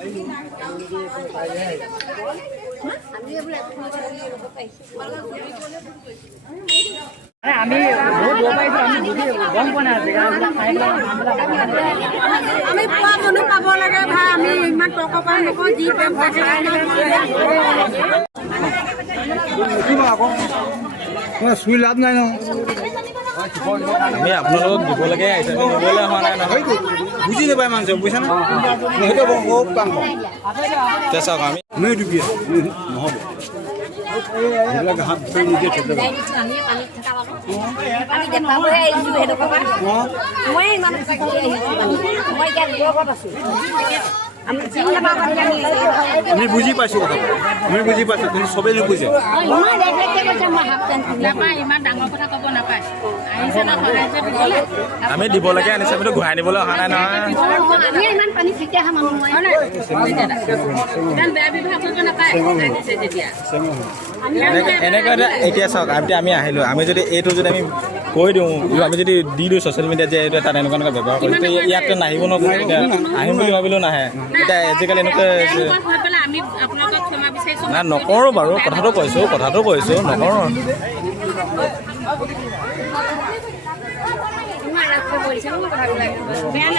আমি গম পোৱা নাই আমি পোৱা মানুহ পাব লাগে ভাই আমি ইমান টকা পাই নকওঁ যি চুই লাভ নাই ন আমি আপোনালোকক দিব লাগে আহিছে আমি নিবলৈ হোৱা নাই নহয় বুজি নাপায় মানুহ বুজিছা না সেইটো বহুত কাম এতিয়া চাওক আমি ডুবিয়া নহ'ব এইবিলাক হাত ধৰি নিজে থ'ব আমি বুজি পাইছোঁ কথা আমি বুজি পাইছোঁ কিন্তু চবেই নুবুজে আমি দিবলৈকে আনিছে আমিতো ঘূৰাই নিবলৈ অহা নাই নহয় এনেকৈ এতিয়া চাওক আমি আহিলোঁ আমি যদি এইটো যদি আমি কৈ দিওঁ আমি যদি দি দিওঁ ছ'চিয়েল মিডিয়াত যে এইটো তাত এনেকুৱা এনেকুৱা ব্যৱহাৰ কৰিছোঁ তেতিয়া ইয়াততো নাহিব ন এতিয়া আহিম বুলি ভাবিলেও নাহে এতিয়া আজিকালি এনেকৈ নাই নকৰোঁ বাৰু কথাটো কৈছোঁ নকৰোঁ বেয়া